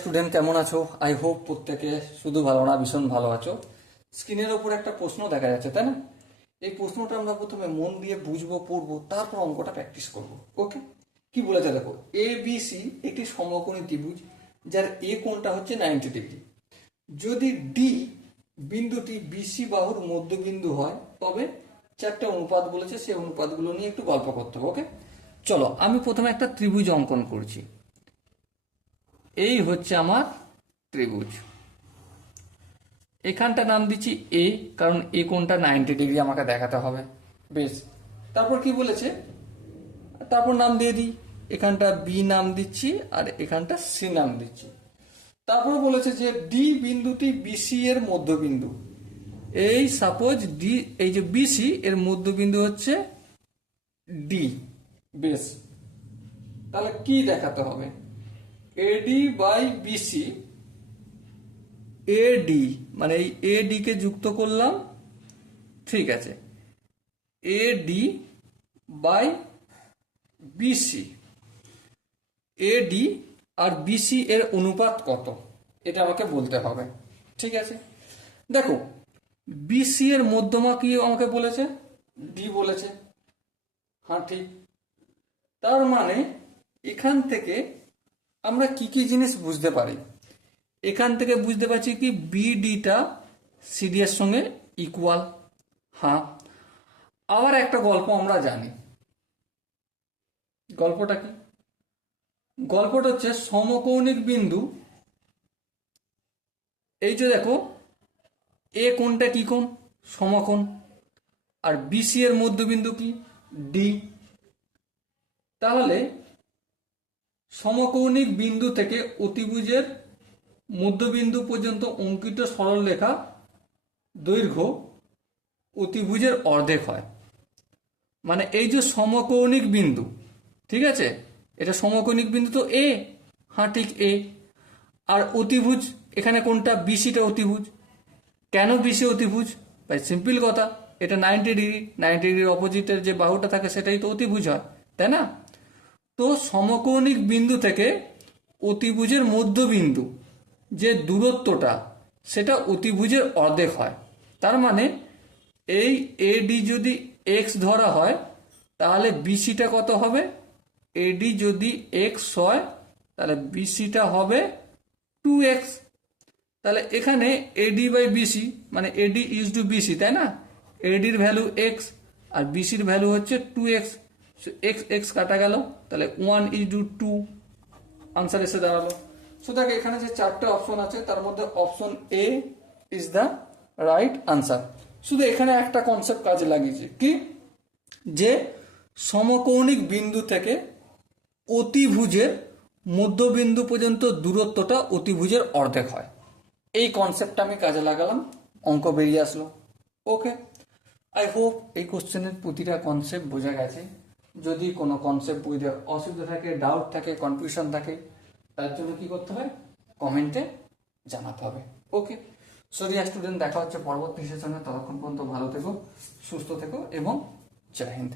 Student কেমন আছো? I hope প্রত্যেকে শুধু ভালো না, ভীষণ ভালো আছো। স্ক্রিনের ওপর একটা প্রশ্ন দেখা যাচ্ছে, তাই না? এই প্রশ্নটা আমরা প্রথমে মন দিয়ে বুঝবো, পড়বো, তারপর অঙ্কটা প্র্যাকটিস করবো। ওকে, কি বলেছে দেখো, এ বি সি একটি সমকোণী ত্রিভুজ যার এ কোণটা হচ্ছে 90 ডিগ্রি। যদি ডি বিন্দুটি বিসি বাহুর মধ্যবিন্দু হয় তবে চারটা অনুপাত বলেছে, সেই অনুপাতগুলো নিয়ে একটু গল্প করতে হবে। ওকে, চলো আমি প্রথমে একটা ত্রিভুজ অঙ্কন করছি। এই হচ্ছে আমার ত্রিভুজ, এখানটা নাম দিচ্ছি এ, কারণ এ কোণটা 90 ডিগ্রি আমাকে দেখাতে হবে। বেশ, তারপর কি বলেছে, তারপর নাম দিয়ে দিই, এখানটা বি নাম দিচ্ছি আর এখানটা সি নাম দিচ্ছি। তারপর বলেছে যে ডি বিন্দুটি বিসি এর মধ্যবিন্দু। এই সাপোজ ডি, এই যে বিসি এর মধ্যবিন্দু হচ্ছে ডি। বেশ, তাহলে কি দেখাতে হবে, এডি বাই বিসি, এডি মানে এই এডি কে যুক্ত করলাম, ঠিক আছে, এডি বাই বিসি। এডি আর বিসি এর অনুপাত কত এটা আমাকে বলতে হবে। ঠিক আছে, দেখো বিসি এর মধ্যমা কি আমাকে বলেছে, ডি বলেছে। হ্যাঁ ঠিক, তার মানে এখান থেকে আমরা কি কি জিনিস বুঝতে পারি, এখান থেকে বুঝতে পারছি কি বিডিটা সিডি এর সঙ্গে ইকুয়াল। হ্যাঁ, আবার একটা গল্প আমরা জানি, গল্পটা কি, গল্পটা হচ্ছে সমকৌণিক বিন্দু। এই যে দেখো, এ কোণটা কি কোণ, সমকোণ, আর বিসি এর মধ্যবিন্দু কি, ডি। তাহলে সমকৌণিক বিন্দু থেকে অতিভুজের মধ্যবিন্দু পর্যন্ত অঙ্কিত সরলরেখা দৈর্ঘ্য অতিভুজের অর্ধেক হয়। মানে এই যে সমকৌণিক বিন্দু, ঠিক আছে, এটা সমকৌণিক বিন্দু তো এ, হ্যাঁ ঠিক এ, আর অতিভুজ এখানে কোনটা, বিসিটা অতিভুজ। কেন বিসি অতিভুজ? ভাই সিম্পল কথা, এটা 90 ডিগ্রি, 90 ডিগ্রির অপোজিটের যে বাহুটা থাকে সেটাই তো অতিভুজ হয়, তাই না? তো সমকৌণিক বিন্দু থেকে অতিভুজের মধ্যবিন্দু যে দূরত্বটা, সেটা অতিভুজের অর্ধেক হয়। তার মানে এই এডি যদি এক্স ধরা হয় তাহলে বিসিটা কত হবে, এডি যদি এক্স হয় তাহলে বিসিটা হবে 2x। তাহলে এখানে এডি বাই বিসি মানে এডি ইজ টু বিসি, তাই না? এডির ভ্যালু এক্স আর বিসির ভ্যালু হচ্ছে 2x। এক্স এক্স কাটা গেল, তাহলে 1:2 আনসার এসে দাঁড়ালো। সো দেখো এখানে যে চারটে অপশন আছে তার মধ্যে option A is the right answer. শুধু এখানে একটা কনসেপ্ট কাজে লাগিয়েছে কি, যে সমকৌণিক বিন্দু থেকে অতিভুজের মধ্যবিন্দু পর্যন্ত দূরত্বটা অতিভুজের অর্ধেক হয়। এই কনসেপ্টটা আমি কাজে লাগালাম, অঙ্ক বেরিয়ে আসলো। ওকে, আই হোপ এই কোশ্চেনের প্রতিটা কনসেপ্ট বোঝা গেছে। যদি কোনো কনসেপ্ট বুঝতে অসুবিধা থাকে, ডাউট থাকে, কনফিউশন থাকে, তার জন্য কি করতে হয়, কমেন্টে জানাতে হবে। ওকে, সো ডিয়ার স্টুডেন্ট, দেখা হচ্ছে পরবর্তী সেশনে। ততক্ষণ পর্যন্ত ভালো থেকো, সুস্থ থেকো এবং জয় হিন্দ।